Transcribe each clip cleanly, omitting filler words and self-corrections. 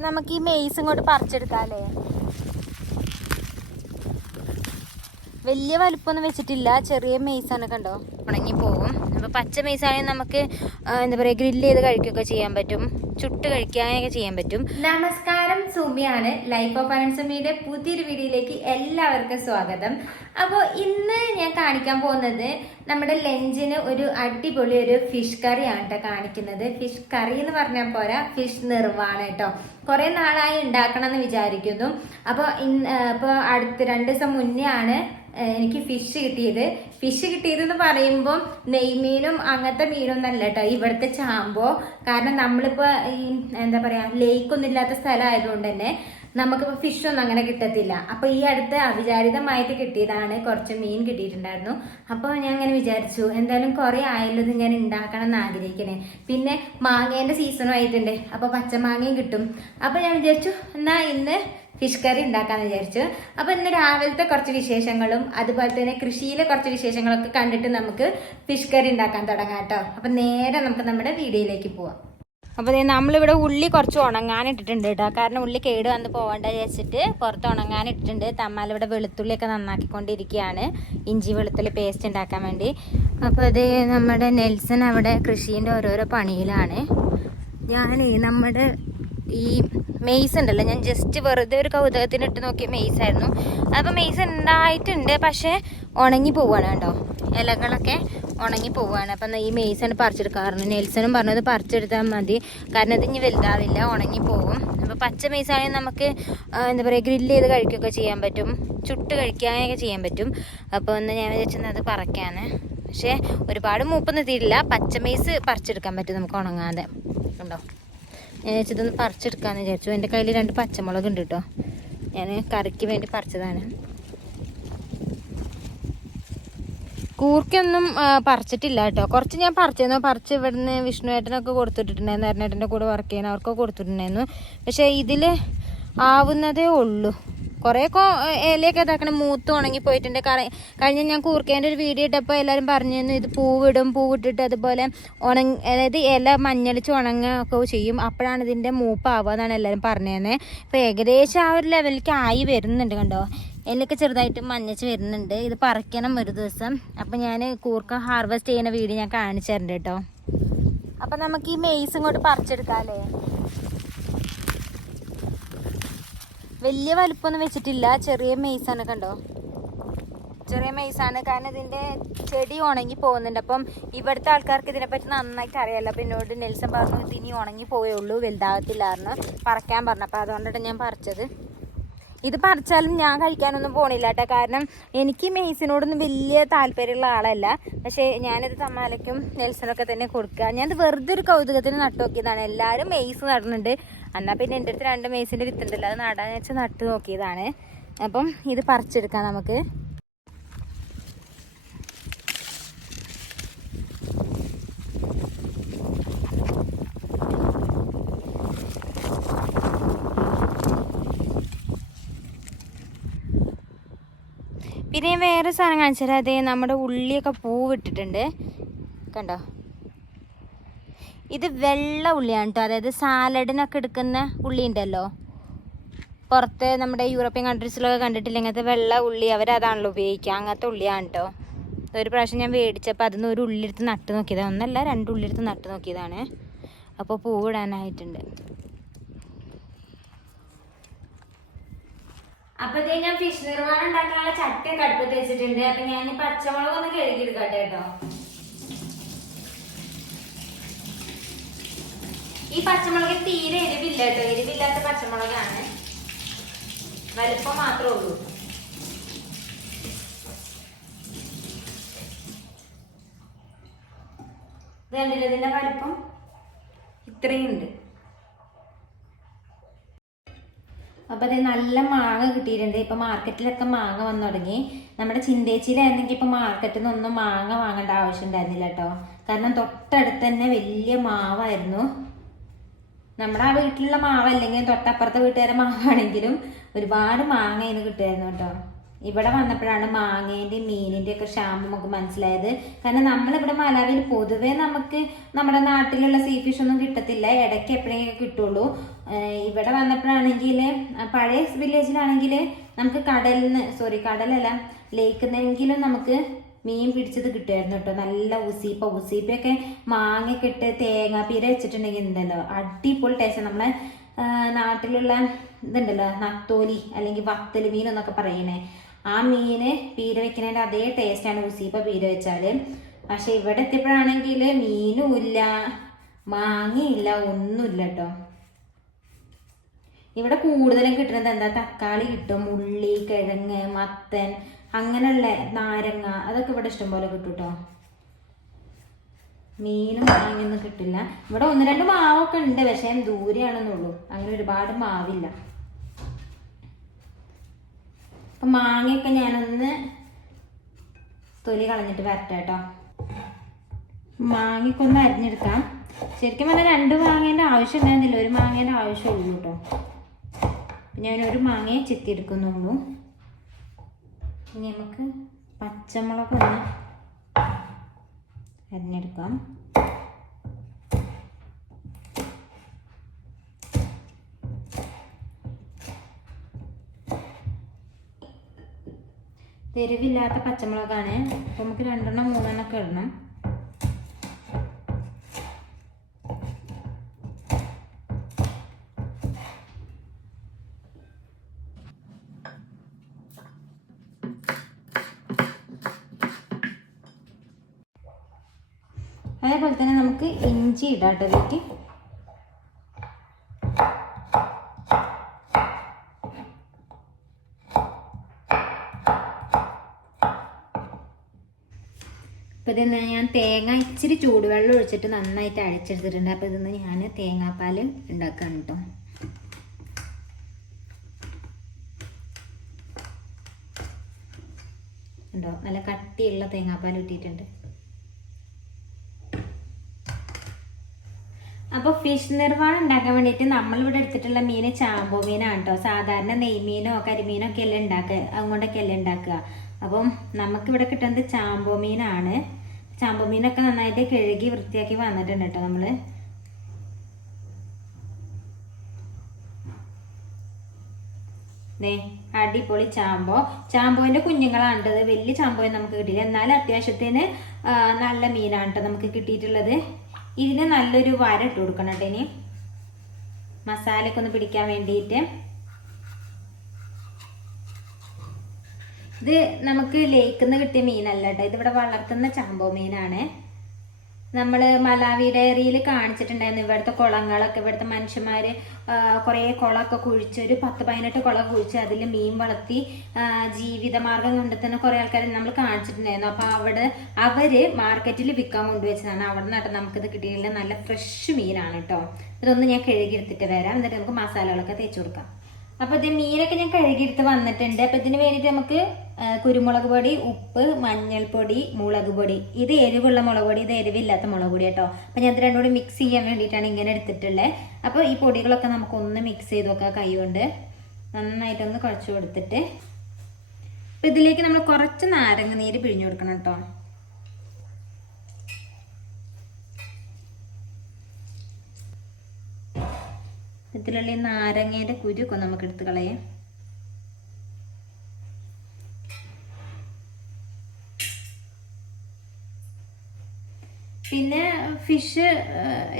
അപ്പം നമുക്ക് ഈ മെയ്സ് ഇങ്ങോട്ട് പറിച്ചെടുക്കാമല്ലേ. വലിയ വലിപ്പമൊന്നും വെച്ചിട്ടില്ല, ചെറിയ മെയ്സാണ്. കണ്ടോ, ഉണങ്ങി പോകും. അപ്പോൾ പച്ച മെയ്സാണെങ്കിൽ നമുക്ക് എന്താ പറയുക, ഗ്രില്ല് ചെയ്ത് കഴിക്കുകയൊക്കെ ചെയ്യാൻ പറ്റും, ചുട്ട് കഴിക്കാനൊക്കെ ചെയ്യാൻ പറ്റും. നമസ്കാരം, സുമിയാണ്. ലൈഫ് ഓഫ് അനൻസുമിയുടെ പുതിയൊരു വീഡിയോയിലേക്ക് എല്ലാവർക്കും സ്വാഗതം. അപ്പോൾ ഇന്ന് ഞാൻ കാണിക്കാൻ പോകുന്നത് നമ്മുടെ ലഞ്ചിന് ഒരു അടിപൊളി ഒരു ഫിഷ് കറിയാണ് കേട്ടോ കാണിക്കുന്നത്. ഫിഷ് കറി എന്ന് പറഞ്ഞാൽ പോരാ, ഫിഷ് നിർവാണ് കേട്ടോ. കുറേ നാളായി ഉണ്ടാക്കണം എന്ന് വിചാരിക്കുന്നു. അപ്പോൾ അടുത്ത 2 ദിവസം മുന്നേ ആണ് എനിക്ക് ഫിഷ് കിട്ടിയതെന്ന് പറയുമ്പോൾ നെയ്മീനും അങ്ങനത്തെ മീനൊന്നും അല്ല കേട്ടോ, ഇവിടുത്തെ ചാമ്പോ. കാരണം നമ്മളിപ്പോൾ ഈ എന്താ പറയുക, ലേക്കൊന്നും ഇല്ലാത്ത സ്ഥലമായതുകൊണ്ട് തന്നെ നമുക്കിപ്പോൾ ഫിഷൊന്നും അങ്ങനെ കിട്ടത്തില്ല. അപ്പോൾ ഈ അടുത്ത് അവിചാരിതമായിട്ട് കിട്ടിയതാണ്, കുറച്ച് മീൻ കിട്ടിയിട്ടുണ്ടായിരുന്നു. അപ്പോൾ ഞാൻ അങ്ങനെ വിചാരിച്ചു, എന്തായാലും കുറേ ആയല്ലോ ഇത് ഞാൻ ഉണ്ടാക്കണം എന്ന് ആഗ്രഹിക്കണേ. പിന്നെ മാങ്ങേൻ്റെ സീസണും ആയിട്ടുണ്ട്, അപ്പോൾ പച്ചമാങ്ങയും കിട്ടും. അപ്പോൾ ഞാൻ വിചാരിച്ചു എന്നാൽ ഇന്ന് ഫിഷ് കറി ഉണ്ടാക്കാന്ന് വിചാരിച്ചു. അപ്പോൾ ഇന്ന് രാവിലത്തെ കുറച്ച് വിശേഷങ്ങളും അതുപോലെ തന്നെ കൃഷിയിലെ കുറച്ച് വിശേഷങ്ങളൊക്കെ കണ്ടിട്ട് നമുക്ക് ഫിഷ് കറി ഉണ്ടാക്കാൻ തുടങ്ങാം കേട്ടോ. അപ്പം നേരെ നമുക്ക് നമ്മുടെ വീഡിയോയിലേക്ക് പോവാം. അപ്പോൾ നമ്മളിവിടെ ഉള്ളി കുറച്ച് ഉണങ്ങാനിട്ടിട്ടുണ്ട് കേട്ടോ. കാരണം ഉള്ളി കേട് വന്ന് പോകണ്ട വിചാരിച്ചിട്ട് പുറത്ത് ഉണങ്ങാനിട്ടിട്ടുണ്ട്. തമ്മാലിവിടെ വെളുത്തുള്ളിയൊക്കെ നന്നാക്കിക്കൊണ്ടിരിക്കുകയാണ്, ഇഞ്ചി വെളുത്തുള്ളി പേസ്റ്റ് ഉണ്ടാക്കാൻ വേണ്ടി. അപ്പോൾ ഇത് നമ്മുടെ നെൽസൺ അവിടെ കൃഷീൻ്റെ ഓരോരോ പണിയിലാണ്. ഞാൻ നമ്മുടെ ഈ മെയ്സ് ഉണ്ടല്ലോ, ഞാൻ ജസ്റ്റ് വെറുതെ ഒരു കൗതുകത്തിന് ഇട്ട് നോക്കിയ മെയ്സായിരുന്നു. അപ്പോൾ മെയ്സ് ഉണ്ടായിട്ടുണ്ട്, പക്ഷേ ഉണങ്ങി പോവുകയാണ് കേട്ടോ, ഇലകളൊക്കെ ഉണങ്ങി പോവുകയാണ്. അപ്പം ഈ മെയ്സാണ് പറിച്ചെടുക്കാറുണ്ട്. നെൽസനും പറഞ്ഞത് പറിച്ചെടുത്താൽ മതി, കാരണം ഇത് ഇനി വലുതാവില്ല, ഉണങ്ങി പോകും. അപ്പോൾ പച്ച മെയ്സാണെങ്കിൽ നമുക്ക് എന്താ പറയുക, ഗ്രില്ല് ചെയ്ത് കഴിക്കുകയൊക്കെ ചെയ്യാൻ പറ്റും, ചുട്ട് കഴിക്കാനൊക്കെ ചെയ്യാൻ പറ്റും. അപ്പോൾ ഒന്ന് ഞാൻ വിചാരിച്ചത് അത് പറിക്കാന്. പക്ഷേ ഒരുപാട് മൂപ്പൊന്നും തീരില്ല, പച്ച മെയ്സ് പറിച്ചെടുക്കാൻ പറ്റും നമുക്ക് ഉണങ്ങാതെ. ഉണ്ടോ, ഞാൻ വെച്ചതൊന്ന് പറിച്ചെടുക്കാമെന്ന് വിചാരിച്ചു. എൻ്റെ കയ്യിൽ 2 പച്ചമുളക് ഉണ്ട് കേട്ടോ, ഞാൻ കറിക്ക് വേണ്ടി പറിച്ചതാണ്. കൂർക്കൊന്നും പറിച്ചിട്ടില്ല കേട്ടോ, കുറച്ച് ഞാൻ പറിച്ച് ഇവിടുന്ന് വിഷ്ണുവേട്ടനൊക്കെ കൊടുത്തിട്ടുണ്ടായിരുന്നു, അരുണേട്ടൻ്റെ കൂടെ വർക്ക് ചെയ്യുന്ന അവർക്കൊക്കെ കൊടുത്തിട്ടുണ്ടായിരുന്നു. പക്ഷേ ഇതിൽ ആവുന്നതേ ഉള്ളൂ. കുറേയൊക്കെ ഇലയൊക്കെ ഇതാക്കണം, മൂത്ത് ഉണങ്ങി പോയിട്ടുണ്ട്. കഴിഞ്ഞ ഞാൻ കൂർക്കേൻ്റെ ഒരു വീഡിയോ ഇട്ടപ്പോൾ എല്ലാവരും പറഞ്ഞിരുന്നു ഇത് പൂവിട്ടിട്ട് അതുപോലെ അതായത് ഇല മഞ്ഞളിച്ച് ഉണങ്ങുകയൊക്കെ ചെയ്യും, അപ്പോഴാണ് ഇതിൻ്റെ മൂപ്പാവുക എന്നാണ് എല്ലാവരും പറഞ്ഞത്. ഇപ്പോൾ ഏകദേശം ആ ഒരു ലെവലിലേക്ക് ആയി വരുന്നുണ്ട്. കണ്ടോ, ഇലയൊക്കെ ചെറുതായിട്ട് മഞ്ഞച്ച് വരുന്നുണ്ട്. ഇത് പറിക്കണം ഒരു ദിവസം. അപ്പം ഞാൻ കൂർക്ക ഹാർവെസ്റ്റ് ചെയ്യുന്ന വീഡിയോ ഞാൻ കാണിച്ചു തരുന്നുണ്ട് കേട്ടോ. അപ്പം നമുക്ക് ഈ മെയ്സ് ഇങ്ങോട്ട് പറിച്ചെടുക്കാമല്ലേ. വലിയ വലുപ്പമൊന്നും വെച്ചിട്ടില്ല, ചെറിയ മെയ്സാണ്. കണ്ടോ, ചെറിയ മെയ്സാണ്. കാരണം ഇതിൻ്റെ ചെടി ഉണങ്ങി പോകുന്നുണ്ട്. അപ്പം ഇവിടുത്തെ ആൾക്കാർക്ക് ഇതിനെപ്പറ്റി നന്നായിട്ട് അറിയാമല്ലോ. അപ്പം എന്നോട് നെൽസൺ പറഞ്ഞു ഇത് ഇനി ഉണങ്ങി പോയുള്ളൂ, വലുതാകത്തില്ലായിരുന്നു, പറിക്കാൻ പറഞ്ഞു. അപ്പോൾ അതുകൊണ്ടാണ് ഞാൻ പറിച്ചത്. ഇത് പറിച്ചാലും ഞാൻ കഴിക്കാനൊന്നും പോണില്ല കേട്ടോ, കാരണം എനിക്ക് മെയ്സിനോടൊന്നും വലിയ താല്പര്യമുള്ള ആളല്ല. പക്ഷേ ഞാനിത് തമ്മാലയ്ക്കും നെൽസനൊക്കെ തന്നെ കൊടുക്കുക. ഞാനത് വെറുതെ ഒരു കൗതുകത്തിന് നട്ടു നോക്കിയതാണ്. എല്ലാവരും മെയ്സ് നടുന്നുണ്ട്, എന്നാൽ പിന്നെ എൻ്റെ അടുത്ത് 2 മെയ്സിൻ്റെ വിത്തുണ്ടല്ലോ, അത് നടാന്ന് വെച്ചാൽ നട്ട് നോക്കിയതാണ്. അപ്പം ഇത് പറിച്ചെടുക്കാം നമുക്ക്. പിന്നെ വേറെ സാധനം കാണിച്ചാൽ അതേ നമ്മുടെ ഉള്ളിയൊക്കെ പൂവിട്ടിട്ടുണ്ട്. കണ്ടോ, ഇത് വെള്ള ഉള്ളിയാണ് കേട്ടോ, അതായത് സാലഡിനൊക്കെ എടുക്കുന്ന ഉള്ളി ഉണ്ടല്ലോ, പുറത്ത് നമ്മുടെ യൂറോപ്യൻ കൺട്രീസിലൊക്കെ കണ്ടിട്ടില്ല ഇങ്ങനത്തെ വെള്ള ഉള്ളി, അവരതാണല്ലോ ഉപയോഗിക്കുക, അങ്ങനത്തെ ഉള്ളിയാണ് കേട്ടോ. ഒരു പ്രാവശ്യം ഞാൻ മേടിച്ചപ്പോൾ അതിൽ നിന്ന് ഒരു ഉള്ളി എടുത്ത് നട്ട് നോക്കിയതാണ്, 1 അല്ല 2 ഉള്ളി എടുത്ത് നട്ട് നോക്കിയതാണ്. അപ്പോൾ പൂവിടാനായിട്ടുണ്ട്. അപ്പോൾ ഇതേ ഞാൻ ഫിഷ് നിർമ്മാണം ഉണ്ടാക്കാനുള്ള ചട്ടിയൊക്കെ അടുപ്പത്ത് വെച്ചിട്ടുണ്ട്. അപ്പം ഞാൻ പച്ചമുളക് ഒന്ന് കഴുകിയെടുക്കട്ടെ കേട്ടോ. ഈ പച്ചമുളക് തീരെ എരിവില്ല കേട്ടോ, എരിവില്ലാത്ത പച്ചമുളകാണ്, വലിപ്പം മാത്രമേ ഉള്ളൂ. ഇത് കണ്ടില്ല, ഇതിന്റെ വലിപ്പം ഇത്രയുണ്ട്. അപ്പോൾ അത് നല്ല മാങ്ങ കിട്ടിയിട്ടുണ്ട്. ഇപ്പം മാർക്കറ്റിലൊക്കെ മാങ്ങ വന്നു തുടങ്ങി. നമ്മുടെ ചിന്തേച്ചിയിലായിരുന്നെങ്കിൽ ഇപ്പം മാർക്കറ്റിൽ നിന്നൊന്നും മാങ്ങ വാങ്ങേണ്ട ആവശ്യം ഉണ്ടായിരുന്നില്ല കേട്ടോ, കാരണം തൊട്ടടുത്ത് തന്നെ വലിയ മാവായിരുന്നു. നമ്മുടെ ആ വീട്ടിലുള്ള മാവല്ലെങ്കിൽ തൊട്ടപ്പുറത്തെ വീട്ടുകാരെ മാവാണെങ്കിലും ഒരുപാട് മാങ്ങ ഇന്ന് കിട്ടുമായിരുന്നു കേട്ടോ. ഇവിടെ വന്നപ്പോഴാണ് മാങ്ങേൻ്റെയും മീനിൻ്റെ ഒക്കെ ക്ഷാമം നമുക്ക് മനസ്സിലായത്. കാരണം നമ്മളിവിടെ മലാവിൽ പൊതുവേ നമുക്ക് നമ്മുടെ നാട്ടിലുള്ള സീ ഫിഷ് ഒന്നും കിട്ടത്തില്ല, ഇടയ്ക്ക് എപ്പോഴെങ്കിലും കിട്ടുള്ളൂ. ഇവിടെ വന്നപ്പോഴാണെങ്കിൽ പഴയ വില്ലേജിലാണെങ്കിൽ നമുക്ക് കടലല്ല ലേക്കിൽ നിന്നെങ്കിലും നമുക്ക് മീൻ പിടിച്ചത് കിട്ടുമായിരുന്നു കേട്ടോ. നല്ല ഉസീപ്പയൊക്കെ മാങ്ങയൊക്കെ ഇട്ട് തേങ്ങാപ്പീര വെച്ചിട്ടുണ്ടെങ്കിൽ ഉണ്ടല്ലോ അടിപൊളി ടേസ്റ്റ്. നമ്മളെ നാട്ടിലുള്ള ഇതുണ്ടല്ലോ നത്തോലി അല്ലെങ്കിൽ വത്തൽ മീൻ എന്നൊക്കെ പറയണേ, ആ മീന് പീര വെക്കുന്നതിൻ്റെ അതേ ടേസ്റ്റാണ് ഉസീപ്പ പീര വെച്ചാൽ. പക്ഷെ ഇവിടെ എത്തിയപ്പോഴാണെങ്കിൽ മീനും ഇല്ല, മാങ്ങയില്ല, ഒന്നുമില്ല കേട്ടോ. ഇവിടെ കൂടുതലും കിട്ടുന്നത് എന്താ, തക്കാളി കിട്ടും, ഉള്ളി, കിഴങ്ങ്, മത്തൻ, അങ്ങനെയുള്ള നാരങ്ങ, അതൊക്കെ ഇവിടെ ഇഷ്ടംപോലെ കിട്ടും കേട്ടോ. മീനും മാങ്ങയൊന്നും കിട്ടില്ല. ഇവിടെ 1-2 മാവൊക്കെ ഉണ്ട്, പക്ഷേ ദൂരെയാണെന്നുള്ളൂ, അങ്ങനെ ഒരുപാട് മാവില്ല. അപ്പം മാങ്ങയൊക്കെ ഞാനൊന്ന് തൊലി കളഞ്ഞിട്ട് വരട്ടെ കേട്ടോ. മാങ്ങയൊക്കെ ഒന്ന് അരിഞ്ഞെടുക്കാം. ശരിക്കും പറഞ്ഞാൽ 2 മാങ്ങേൻ്റെ ആവശ്യം ഉണ്ടായിരുന്നില്ല, 1 മാങ്ങേൻ്റെ ആവശ്യമുള്ളൂ കേട്ടോ. ഞാനൊരു മാങ്ങയെ ചെത്തിയെടുക്കുന്നുള്ളൂ. ഇനി നമുക്ക് പച്ചമുളക് ഒന്ന് അരിഞ്ഞെടുക്കാം. എരിവില്ലാത്ത പച്ചമുളകാണ്, അപ്പോൾ നമുക്ക് 2-3 ഒക്കെ ഇടണം. അതേപോലെ തന്നെ നമുക്ക് ഇഞ്ചി ഇടാം കേട്ടോ ഇതിലേക്ക്. അപ്പോൾ ഇതെന്ന് ഞാൻ തേങ്ങ ഇച്ചിരി ചൂടുവെള്ളം ഒഴിച്ചിട്ട് നന്നായിട്ട് അഴിച്ചെടുത്തിട്ടുണ്ട്. അപ്പോൾ ഇതൊന്ന് ഞാൻ തേങ്ങാപ്പാൽ ഉണ്ടാക്കുകയാണ് കേട്ടോ. ഉണ്ടോ, നല്ല കട്ടിയുള്ള തേങ്ങാപ്പാൽ ഇട്ടിട്ടുണ്ട്. അപ്പോൾ ഫിഷ് നിർവാണം ഉണ്ടാക്കാൻ വേണ്ടിയിട്ട് നമ്മളിവിടെ എടുത്തിട്ടുള്ള മീൻ ചാമ്പോ മീനാണ് കേട്ടോ. സാധാരണ നെയ്മീനോ കരിമീനോ ഒക്കെ എല്ലാം അതുകൊണ്ടൊക്കെ എല്ലാം ഉണ്ടാക്കുക. അപ്പം നമുക്കിവിടെ കിട്ടുന്നത് ചാമ്പോ മീനാണ്. ചാമ്പോ മീനൊക്കെ നന്നായിട്ട് കഴുകി വൃത്തിയാക്കി വന്നിട്ടുണ്ട് കേട്ടോ നമ്മൾ. അടിപൊളി ചാമ്പോന്റെ കുഞ്ഞുങ്ങളാണിട്ടത്. വലിയ ചാമ്പോയും നമുക്ക് കിട്ടിയില്ല, എന്നാലും അത്യാവശ്യത്തിന് നല്ല മീനാണ് കേട്ടോ നമുക്ക് കിട്ടിയിട്ടുള്ളത്. ഇതിന് നല്ലൊരു വര ഇട്ട് കൊടുക്കണം കേട്ടോ. ഇനി മസാലയൊക്കെ ഒന്ന് പിടിക്കാൻ വേണ്ടിയിട്ട് ഇത് നമുക്ക് ലേക്കിൽ നിന്ന് കിട്ടിയ മീനല്ല കേട്ടോ, ഇതിവിടെ വളർത്തുന്ന ചാമ്പോ മീനാണ്. നമ്മൾ മലാവി ഡയറിയിൽ കാണിച്ചിട്ടുണ്ടായിരുന്നു ഇവിടുത്തെ കുളങ്ങളൊക്കെ. ഇവിടുത്തെ മനുഷ്യന്മാർ കുറേ കുളമൊക്കെ കുഴിച്ച്, ഒരു 10-18 കുളം കുഴിച്ച് അതിൽ മീൻ വളർത്തി ജീവിതമാർഗം കണ്ടെത്തുന്ന കുറേ ആൾക്കാരെ നമ്മൾ കാണിച്ചിട്ടുണ്ടായിരുന്നു. അപ്പോൾ അവർ മാർക്കറ്റിൽ വിൽക്കാൻ കൊണ്ടുവച്ചതാണ്. അവിടെ നിന്നിട്ട് നമുക്കിത് കിട്ടിയില്ല. നല്ല ഫ്രഷ് മീനാണ് കേട്ടോ. ഇതൊന്ന് ഞാൻ കഴുകിയെടുത്തിട്ട് വരാം, എന്നിട്ട് നമുക്ക് മസാലകളൊക്കെ തേച്ച് കൊടുക്കാം. അപ്പോൾ ഇത് മീനൊക്കെ ഞാൻ കഴുകിയെടുത്ത് വന്നിട്ടുണ്ട്. അപ്പോൾ ഇതിന് വേണ്ടിയിട്ട് നമുക്ക് കുരുമുളക് പൊടി, ഉപ്പ്, മഞ്ഞൾപ്പൊടി, മുളക് പൊടി. ഇത് എരിവുള്ള മുളക് പൊടി, ഇത് എരിവില്ലാത്ത മുളക് പൊടി കേട്ടോ. അപ്പോൾ ഞാൻ ഇത് രണ്ടും കൂടി മിക്സ് ചെയ്യാൻ വേണ്ടിയിട്ടാണ് ഇങ്ങനെ എടുത്തിട്ടുള്ളത്. അപ്പോൾ ഈ പൊടികളൊക്കെ നമുക്കൊന്ന് മിക്സ് ചെയ്ത് വെക്കാം കൈ കൊണ്ട്. നന്നായിട്ടൊന്ന് കുഴച്ച് കൊടുത്തിട്ട് അപ്പോൾ ഇതിലേക്ക് നമ്മൾ കുറച്ച് നാരങ്ങ നീര് പിഴിഞ്ഞു കൊടുക്കണം കേട്ടോ. ഇതിലുള്ള ഈ നാരങ്ങയുടെ കുരുക്കെ നമുക്ക് എടുത്ത് കളയാം. പിന്നെ ഫിഷ്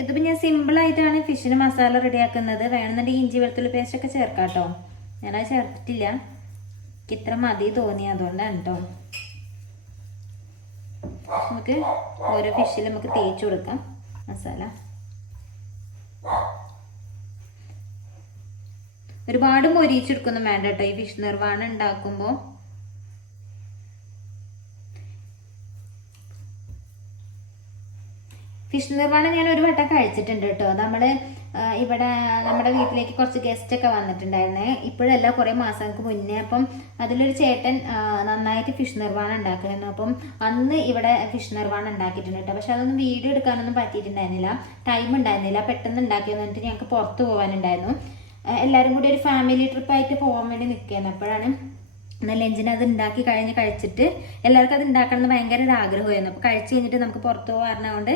ഇതിപ്പോൾ ഞാൻ സിമ്പിളായിട്ടാണ് ഫിഷിന് മസാല റെഡിയാക്കുന്നത്. വേണമെന്നുണ്ടെങ്കിൽ ഇഞ്ചി വെളുത്തുള്ളി പേസ്റ്റൊക്കെ ചേർക്കാം കേട്ടോ. ഞാനത് ചേർത്തിട്ടില്ല, എനിക്ക് ഇത്ര മതി തോന്നി, അതുകൊണ്ടാണ് കേട്ടോ. നമുക്ക് ഓരോ ഫിഷിൽ നമുക്ക് തേച്ച് കൊടുക്കാം മസാല. ഒരുപാട് മൊരിച്ചെടുക്കൊന്നും വേണ്ട കേട്ടോ ഈ ഫിഷ് നിർവാണം ഉണ്ടാക്കുമ്പോൾ. ഫിഷ് നിർവാണം ഞാൻ ഒരു വട്ടം കഴിച്ചിട്ടുണ്ട് കേട്ടോ. ഇവിടെ നമ്മുടെ വീട്ടിലേക്ക് കുറച്ച് ഗസ്റ്റ് ഒക്കെ വന്നിട്ടുണ്ടായിരുന്നേ, ഇപ്പോഴല്ല കുറേ മാസങ്ങൾക്ക് മുന്നേ. അപ്പം അതിലൊരു ചേട്ടൻ നന്നായിട്ട് ഫിഷ് നിർവാണം ഉണ്ടാക്കുമായിരുന്നു. അപ്പം അന്ന് ഇവിടെ ഫിഷ് നിർവാണം ഉണ്ടാക്കിയിട്ടുണ്ട് കേട്ടോ. പക്ഷെ അതൊന്നും വീഡിയോ എടുക്കാനൊന്നും പറ്റിയിട്ടുണ്ടായിരുന്നില്ല, ടൈം ഉണ്ടായിരുന്നില്ല. പെട്ടെന്ന് ഉണ്ടാക്കി വന്നിട്ട് ഞങ്ങൾക്ക് പുറത്ത് പോകാനുണ്ടായിരുന്നു. എല്ലാവരും കൂടി ഒരു ഫാമിലി ട്രിപ്പായിട്ട് പോകാൻ വേണ്ടി നിൽക്കുകയായിരുന്നു. അപ്പോഴാണ് എന്നാൽ ലഞ്ചിന് അത് ഉണ്ടാക്കി കഴിച്ചിട്ട് എല്ലാവർക്കും അത് ഉണ്ടാക്കണം എന്ന് ഭയങ്കര ഒരു ആഗ്രഹമായിരുന്നു. അപ്പോൾ കഴിച്ച് കഴിഞ്ഞിട്ട് നമുക്ക് പുറത്തു പോകാറുകൊണ്ട്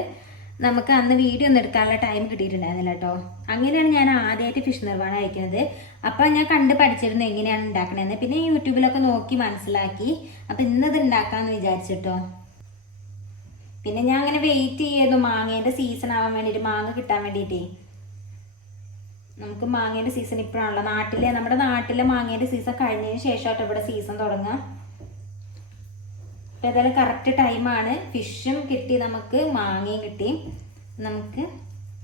നമുക്ക് അന്ന് വീഡിയോ ഒന്നും എടുക്കാനുള്ള ടൈം കിട്ടിയിട്ടുണ്ടായിരുന്നില്ല കേട്ടോ. അങ്ങനെയാണ് ഞാൻ ആദ്യമായിട്ട് ഫിഷ് നിർവ്വാണം അയക്കുന്നത്. അപ്പം ഞാൻ കണ്ട് പഠിച്ചിരുന്നു എങ്ങനെയാണ് ഉണ്ടാക്കണതെന്ന്. പിന്നെ യൂട്യൂബിലൊക്കെ നോക്കി മനസ്സിലാക്കി. അപ്പം ഇന്നത് ഉണ്ടാക്കാമെന്ന് വിചാരിച്ചിട്ടോ. പിന്നെ ഞാൻ അങ്ങനെ വെയിറ്റ് ചെയ്തു മാങ്ങേൻ്റെ സീസൺ ആവാൻ വേണ്ടിയിട്ട്, മാങ്ങ കിട്ടാൻ വേണ്ടിയിട്ടേ. നമുക്ക് മാങ്ങേൻ്റെ സീസൺ ഇപ്പോഴാണല്ലോ നമ്മുടെ നാട്ടിലെ മാങ്ങേൻ്റെ സീസൺ കഴിഞ്ഞതിന് ശേഷമായിട്ട് ഇവിടെ സീസൺ തുടങ്ങാം. അപ്പം ഏതായാലും കറക്റ്റ് ടൈമാണ്. ഫിഷും കിട്ടി, നമുക്ക് മാങ്ങയും കിട്ടി, നമുക്ക്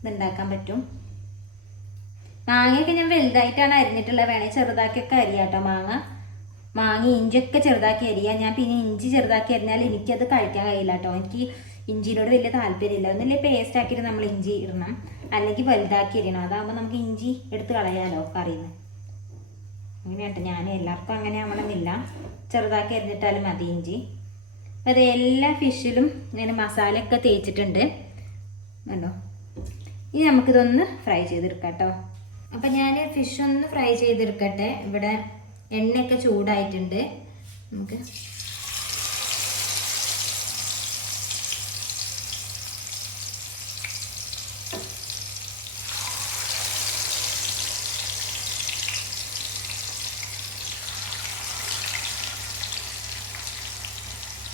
ഇതുണ്ടാക്കാൻ പറ്റും. മാങ്ങയൊക്കെ ഞാൻ വലുതായിട്ടാണ് അരിഞ്ഞിട്ടുള്ളത്. വേണമെങ്കിൽ ചെറുതാക്കിയൊക്കെ അരിയാട്ടോ. മാങ്ങ ഇഞ്ചിയൊക്കെ ചെറുതാക്കി അരിയാം. ഞാൻ പിന്നെ ഇഞ്ചി ചെറുതാക്കി അരിഞ്ഞാൽ എനിക്കത് കഴിക്കാൻ കഴിയില്ല കേട്ടോ. എനിക്ക് ഇഞ്ചിനോട് വലിയ താല്പര്യമില്ല. ഒന്നില്ലേ പേസ്റ്റ് ആക്കിയിട്ട് നമ്മൾ ഇഞ്ചി ഇടണം, അല്ലെങ്കിൽ വലുതാക്കി അരിയണം. അതാകുമ്പോൾ നമുക്ക് ഇഞ്ചി എടുത്ത് കളയാലോ കറിയിൽ നിന്ന്. അങ്ങനെയാട്ടോ. ഞാൻ എല്ലാവർക്കും അങ്ങനെ ആവണമെന്നില്ല, ചെറുതാക്കി അരിഞ്ഞിട്ടാലും മതി ഇഞ്ചി. അപ്പം അത് എല്ലാ ഫിഷിലും ഇങ്ങനെ മസാലയൊക്കെ തേച്ചിട്ടുണ്ട് കണ്ടോ. ഇനി നമുക്കിതൊന്ന് ഫ്രൈ ചെയ്തെടുക്കാം കേട്ടോ. അപ്പം ഞാൻ ഫിഷ് ഒന്ന് ഫ്രൈ ചെയ്തെടുക്കട്ടെ. ഇവിടെ എണ്ണയൊക്കെ ചൂടായിട്ടുണ്ട്. നമുക്ക്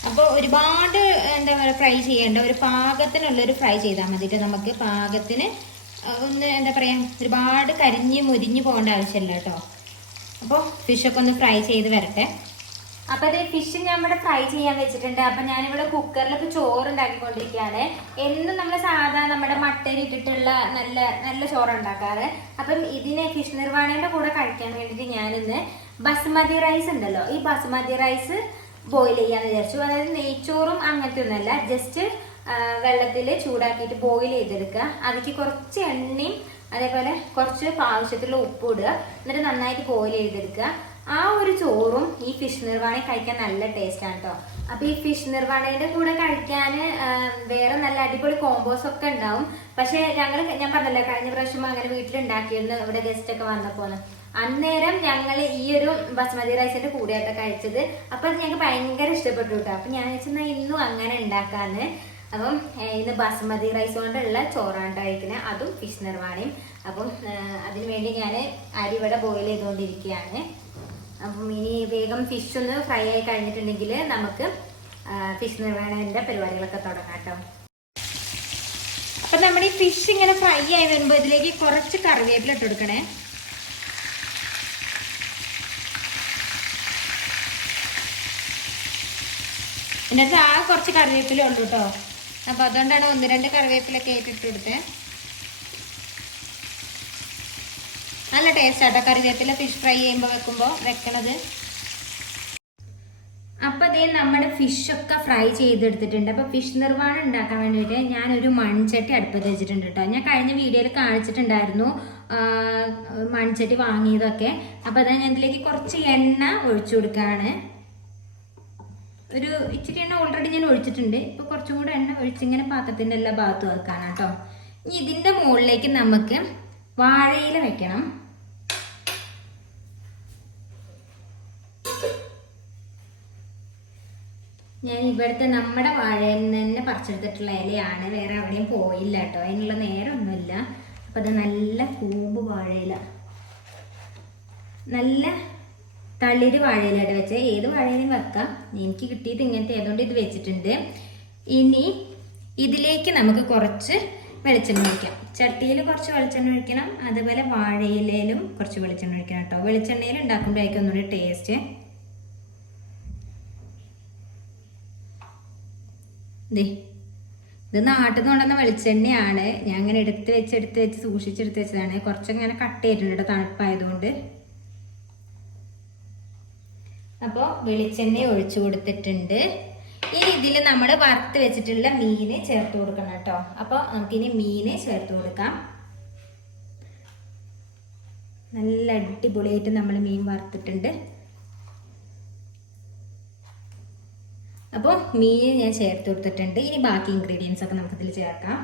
അപ്പോൾ ഒരുപാട് എന്താ പറയുക ഫ്രൈ ചെയ്യേണ്ട, ഒരു പാകത്തിനുള്ളൊരു ഫ്രൈ ചെയ്താൽ മതിയിട്ട്. നമുക്ക് പാകത്തിന് ഒന്ന് എന്താ പറയുക ഒരുപാട് കരിഞ്ഞ് മുരിഞ്ഞ് പോകേണ്ട ആവശ്യമില്ല കേട്ടോ. അപ്പോൾ ഫിഷൊക്കെ ഒന്ന് ഫ്രൈ ചെയ്ത് വരട്ടെ. അപ്പോൾ അത് ഫിഷ് ഞാൻ ഇവിടെ ഫ്രൈ ചെയ്യാൻ വെച്ചിട്ടുണ്ട്. അപ്പം ഞാനിവിടെ കുക്കറിലൊക്കെ ചോറ് ഉണ്ടാക്കിക്കൊണ്ടിരിക്കുകയാണ്. എന്നും നമ്മൾ സാധാരണ നമ്മുടെ മട്ടൻ ഇട്ടിട്ടുള്ള നല്ല നല്ല ചോറ് ഉണ്ടാക്കാറ്. അപ്പം ഇതിനെ ഫിഷ് നിർവ്വാണയുടെ കൂടെ കഴിക്കാൻ വേണ്ടിയിട്ട് ഞാനിന്ന് ബസുമതി റൈസ് ഉണ്ടല്ലോ, ഈ ബസുമതി റൈസ് ബോയിൽ ചെയ്യാന്ന് വിചാരിച്ചു. അതായത് നെയ്ച്ചോറും അങ്ങനത്തെ ഒന്നുമല്ല, ജസ്റ്റ് വെള്ളത്തിൽ ചൂടാക്കിയിട്ട് ബോയിൽ ചെയ്തെടുക്കുക. അതിലേക്ക് കുറച്ച് എണ്ണയും അതേപോലെ കുറച്ച് ആവശ്യത്തിലുള്ള ഉപ്പ് ഇടുക. എന്നിട്ട് നന്നായിട്ട് ബോയിൽ ചെയ്തെടുക്കുക. ആ ഒരു ചോറും ഈ ഫിഷ് നിർവ്വാണ കഴിക്കാൻ നല്ല ടേസ്റ്റാണ് കേട്ടോ. അപ്പോൾ ഈ ഫിഷ് നിർവ്വാണയുടെ കൂടെ കഴിക്കാൻ വേറെ നല്ല അടിപൊളി കോമ്പോസ് ഒക്കെ ഉണ്ടാവും. പക്ഷെ ഞാൻ പറഞ്ഞല്ലോ കഴിഞ്ഞ പ്രാവശ്യം അങ്ങനെ വീട്ടിലുണ്ടാക്കിയിരുന്നു ഇവിടെ ഗസ്റ്റ് ഒക്കെ വന്നപ്പോൾ. അന്നേരം ഞങ്ങൾ ഈ ഒരു ബസ്മതി റൈസിന്റെ കൂടെയായിട്ട് കഴിച്ചത്. അപ്പം അത് ഞങ്ങൾക്ക് ഭയങ്കര ഇഷ്ടപ്പെട്ടു കേട്ടോ. അപ്പം ഞാൻ വെച്ചാൽ ഇന്നും അങ്ങനെ ഉണ്ടാക്കാന്ന്. അപ്പം ഇന്ന് ബസ്മതി റൈസ് കൊണ്ടുള്ള ചോറാണ് കഴിക്കുന്നത്, അതും ഫിഷ് നിർവ്വാണയും. അപ്പം അതിന് വേണ്ടി ഞാൻ അരി ഇവിടെ ബോയിൽ ചെയ്തുകൊണ്ടിരിക്കുകയാണ്. അപ്പം ഇനി വേഗം ഫിഷ് ഒന്ന് ഫ്രൈ ആയി കഴിഞ്ഞിട്ടുണ്ടെങ്കിൽ നമുക്ക് ഫിഷ് നിർവ്വാണയുടെ പരിപാടികളൊക്കെ തുടങ്ങാം കേട്ടോ. അപ്പം നമ്മുടെ ഈ ഫിഷ് ഇങ്ങനെ ഫ്രൈ ആയി വരുമ്പോൾ ഇതിലേക്ക് കുറച്ച് കറിവേപ്പില ഇട്ട് കൊടുക്കണേ. എൻ്റെ അടുത്ത് ആ കുറച്ച് കറിവേപ്പില ഉള്ളൂ കേട്ടോ. അപ്പോൾ അതുകൊണ്ടാണ് 1-2 കറിവേപ്പിലൊക്കെ ഇട്ടിട്ട് കൊടുത്തത്. നല്ല ടേസ്റ്റ് ആട്ടോ കറിവേപ്പില ഫിഷ് ഫ്രൈ ചെയ്യുമ്പോൾ വെക്കണത്. അപ്പം അതേ നമ്മുടെ ഫിഷൊക്കെ ഫ്രൈ ചെയ്തെടുത്തിട്ടുണ്ട്. അപ്പോൾ ഫിഷ് നിർവ്വാണം ഉണ്ടാക്കാൻ വേണ്ടിയിട്ട് ഞാനൊരു മൺചട്ടി അടുപ്പത്ത് വെച്ചിട്ടുണ്ട് കേട്ടോ. ഞാൻ കഴിഞ്ഞ വീഡിയോയിൽ കാണിച്ചിട്ടുണ്ടായിരുന്നു മൺചട്ടി വാങ്ങിയതൊക്കെ. അപ്പോൾ അതാ ഞാൻ ഇതിലേക്ക് കുറച്ച് എണ്ണ ഒഴിച്ചു കൊടുക്കുകയാണ്. ഒരു ഇച്ചിരി എണ്ണ ഓൾറെഡി ഞാൻ ഒഴിച്ചിട്ടുണ്ട്. ഇപ്പോൾ കുറച്ചും കൂടെ എണ്ണ ഒഴിച്ചിങ്ങനെ പാത്രത്തിൻ്റെ എല്ലാ ഭാഗത്തും വെക്കാനാണ് കേട്ടോ. ഇനി ഇതിൻ്റെ മുകളിലേക്ക് നമുക്ക് വാഴയില വെക്കണം. ഞാൻ ഇവിടുത്തെ നമ്മുടെ വാഴയിൽ തന്നെ പറിച്ചെടുത്തിട്ടുള്ള ഇലയാണ്, വേറെ എവിടെയും പോയില്ല കേട്ടോ. അതിനുള്ള നേരമൊന്നുമില്ല. അപ്പം അത് നല്ല കൂമ്പ് വാഴയില, നല്ല തളിര് വാഴയിലായിട്ട് വെച്ചാൽ ഏത് വാഴയിലും വെക്കാം. എനിക്ക് കിട്ടിയത് ഇങ്ങനത്തെ ആയതുകൊണ്ട് ഇത് വെച്ചിട്ടുണ്ട്. ഇനി ഇതിലേക്ക് നമുക്ക് കുറച്ച് വെളിച്ചെണ്ണ ഒഴിക്കാം. ചട്ടിയിൽ കുറച്ച് വെളിച്ചെണ്ണ ഒഴിക്കണം, അതുപോലെ വാഴയിലും കുറച്ച് വെളിച്ചെണ്ണ ഒഴിക്കണം കേട്ടോ. വെളിച്ചെണ്ണയിൽ ഉണ്ടാക്കുമ്പോഴേക്കും ഒന്നുകൂടി ടേസ്റ്റ്. ഇത് നാട്ടിൽ നിന്ന് കൊണ്ടുവന്ന വെളിച്ചെണ്ണയാണ്. ഞാൻ അങ്ങനെ എടുത്ത് വെച്ച് സൂക്ഷിച്ചെടുത്ത് വെച്ചതാണ്. കുറച്ചങ്ങനെ കട്ട് ചെയ്തിട്ടുണ്ട് കേട്ടോ തണുപ്പായതുകൊണ്ട്. അപ്പോൾ വെളിച്ചെണ്ണ ഒഴിച്ചു കൊടുത്തിട്ടുണ്ട്. ഇനി ഇതിൽ നമ്മൾ വറുത്ത് വെച്ചിട്ടുള്ള മീന് ചേർത്ത് കൊടുക്കണം കേട്ടോ. അപ്പോൾ നമുക്കിനി മീന് ചേർത്ത് കൊടുക്കാം. നല്ല അടിപൊളിയായിട്ട് നമ്മൾ മീൻ വറുത്തിട്ടുണ്ട്. അപ്പോൾ മീൻ ഞാൻ ചേർത്ത് കൊടുത്തിട്ടുണ്ട്. ഇനി ബാക്കി ഇൻഗ്രീഡിയൻസ് ഒക്കെ നമുക്കിതിൽ ചേർക്കാം.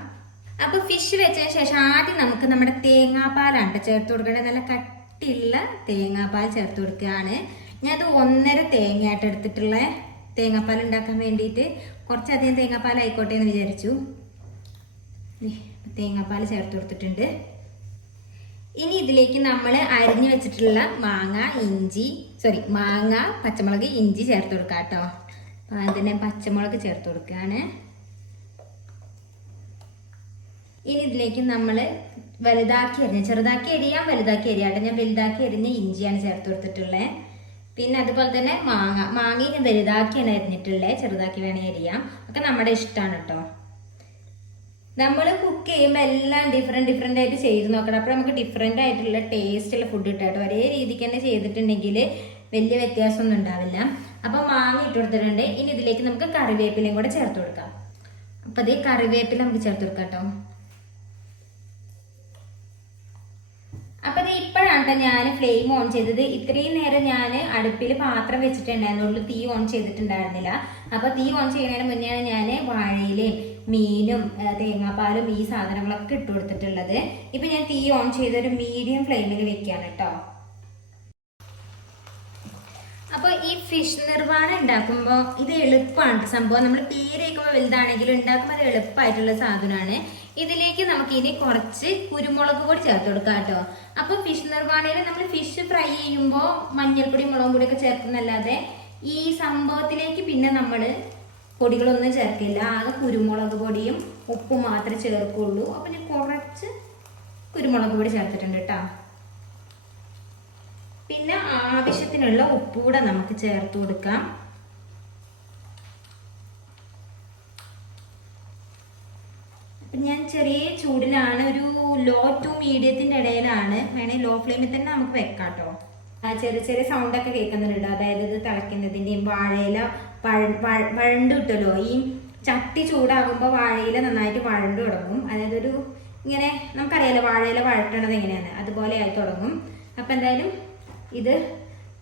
അപ്പോൾ ഫിഷ് വെച്ചതിന് ശേഷം ആദ്യം നമുക്ക് നമ്മുടെ തേങ്ങാപ്പാലാണ് ചേർത്ത് കൊടുക്കേണ്ടത്. നല്ല കട്ടിയുള്ള തേങ്ങാപ്പാൽ ചേർത്ത് കൊടുക്കുകയാണ്. ഞാനത് 1.5 തേങ്ങയായിട്ട് എടുത്തിട്ടുള്ള തേങ്ങാപ്പാൽ ഉണ്ടാക്കാൻ വേണ്ടിയിട്ട് കുറച്ചധികം തേങ്ങാപ്പാൽ ആയിക്കോട്ടെ എന്ന് വിചാരിച്ചു. തേങ്ങാപ്പാൽ ചേർത്ത് കൊടുത്തിട്ടുണ്ട്. ഇനി ഇതിലേക്ക് നമ്മൾ അരിഞ്ഞു വെച്ചിട്ടുള്ള മാങ്ങ, പച്ചമുളക്, ഇഞ്ചി ചേർത്ത് കൊടുക്കാം കേട്ടോ. അതിന് പച്ചമുളക് ചേർത്ത് കൊടുക്കുകയാണ്. ഇനി ഇതിലേക്ക് നമ്മൾ ചെറുതാക്കി അരിയാം, വലുതാക്കി അരിയാട്ടെ. ഞാൻ വലുതാക്കി അരിഞ്ഞ ഇഞ്ചിയാണ് ചേർത്ത് കൊടുത്തിട്ടുള്ളത്. പിന്നെ അതുപോലെ തന്നെ മാങ്ങ ഞാൻ വലുതാക്കിയാണ് അരിഞ്ഞിട്ടുള്ളത്, ചെറുതാക്കി വേണേ അരിയാം. ഒക്കെ നമ്മുടെ ഇഷ്ടമാണ് കേട്ടോ. നമ്മൾ കുക്ക് ചെയ്യുമ്പോൾ എല്ലാം ഡിഫറെൻ്റ് ആയിട്ട് ചെയ്ത് നോക്കണം. അപ്പോൾ നമുക്ക് ഡിഫറെൻ്റ് ആയിട്ടുള്ള ടേസ്റ്റുള്ള ഫുഡ് കിട്ടും കേട്ടോ. ഒരേ രീതിക്ക് തന്നെ ചെയ്തിട്ടുണ്ടെങ്കിൽ വലിയ വ്യത്യാസമൊന്നും ഉണ്ടാവില്ല. അപ്പോൾ മാങ്ങ ഇട്ട് കൊടുത്തിട്ടുണ്ട്. ഇനി ഇതിലേക്ക് നമുക്ക് കറിവേപ്പിലയും കൂടെ ചേർത്ത് കൊടുക്കാം. അപ്പോൾ അതേ കറിവേപ്പില നമുക്ക് ചേർത്ത് കൊടുക്കാം കേട്ടോ. അപ്പോൾ ഇപ്പോഴാണ് കേട്ടോ ഞാൻ ഫ്ലെയിം ഓൺ ചെയ്തത്. ഇത്രയും നേരം ഞാൻ അടുപ്പിൽ പാത്രം വെച്ചിട്ടുണ്ടായിരുന്നുള്ളൂ, തീ ഓൺ ചെയ്തിട്ടുണ്ടായിരുന്നില്ല. അപ്പോൾ തീ ഓൺ ചെയ്യുന്നതിന് മുന്നെയാണ് ഞാൻ വാഴയിലയും മീനും തേങ്ങാപ്പാലും ഈ സാധനങ്ങളൊക്കെ ഇട്ട് കൊടുത്തിട്ടുള്ളത്. ഇപ്പം ഞാൻ തീ ഓൺ ചെയ്തൊരു മീഡിയം ഫ്ലെയിമിൽ വെക്കുകയാണ് കേട്ടോ. അപ്പോൾ ഈ ഫിഷ് നിർവാണ ഉണ്ടാക്കുമ്പോൾ ഇത് എളുപ്പമാണ് സംഭവം. നമ്മൾ പേര് കേൾക്കുമ്പോൾ വലുതാണെങ്കിലും ഉണ്ടാക്കുമ്പോൾ അത് എളുപ്പമായിട്ടുള്ള സാധനമാണ്. ഇതിലേക്ക് നമുക്ക് ഇനി കുറച്ച് കുരുമുളക് പൊടി ചേർത്ത് കൊടുക്കാം കേട്ടോ. അപ്പോൾ ഫിഷ് നിർവാണയിൽ നമ്മൾ ഫിഷ് ഫ്രൈ ചെയ്യുമ്പോൾ മഞ്ഞൾപ്പൊടി, മുളകും പൊടിയൊക്കെ ചേർക്കുന്നല്ലാതെ ഈ സംഭവത്തിലേക്ക് പിന്നെ നമ്മൾ പൊടികളൊന്നും ചേർക്കില്ല. ആകെ കുരുമുളക് പൊടിയും ഉപ്പും മാത്രമേ ചേർക്കുള്ളൂ. അപ്പോൾ ഞാൻ കുറച്ച് കുരുമുളക് പൊടി ചേർത്തിട്ടുണ്ട് കേട്ടോ. പിന്നെ ആവശ്യത്തിനുള്ള ഉപ്പ് കൂടെ നമുക്ക് ചേർത്ത് കൊടുക്കാം. അപ്പം ഞാൻ ചെറിയ ചൂടിലാണ്, ഒരു ലോ ടു മീഡിയത്തിൻ്റെ ഇടയിലാണ്, വേണമെങ്കിൽ ലോ ഫ്ലെയിമിൽ തന്നെ നമുക്ക് വെക്കാം കേട്ടോ. ചെറിയ സൗണ്ടൊക്കെ കേൾക്കുന്നുണ്ട്. അതായത് ഇത് തിളയ്ക്കുന്നതിൻ്റെയും വാഴയില വഴണ്ട് കിട്ടുമല്ലോ. ഈ ചട്ടി ചൂടാകുമ്പോൾ വാഴയില നന്നായിട്ട് വഴണ്ട് തുടങ്ങും. അതായത് ഇങ്ങനെ നമുക്കറിയാലോ വാഴയില വഴട്ടണത് എങ്ങനെയാണ്, അതുപോലെ ആയി തുടങ്ങും. അപ്പം എന്തായാലും ഇത്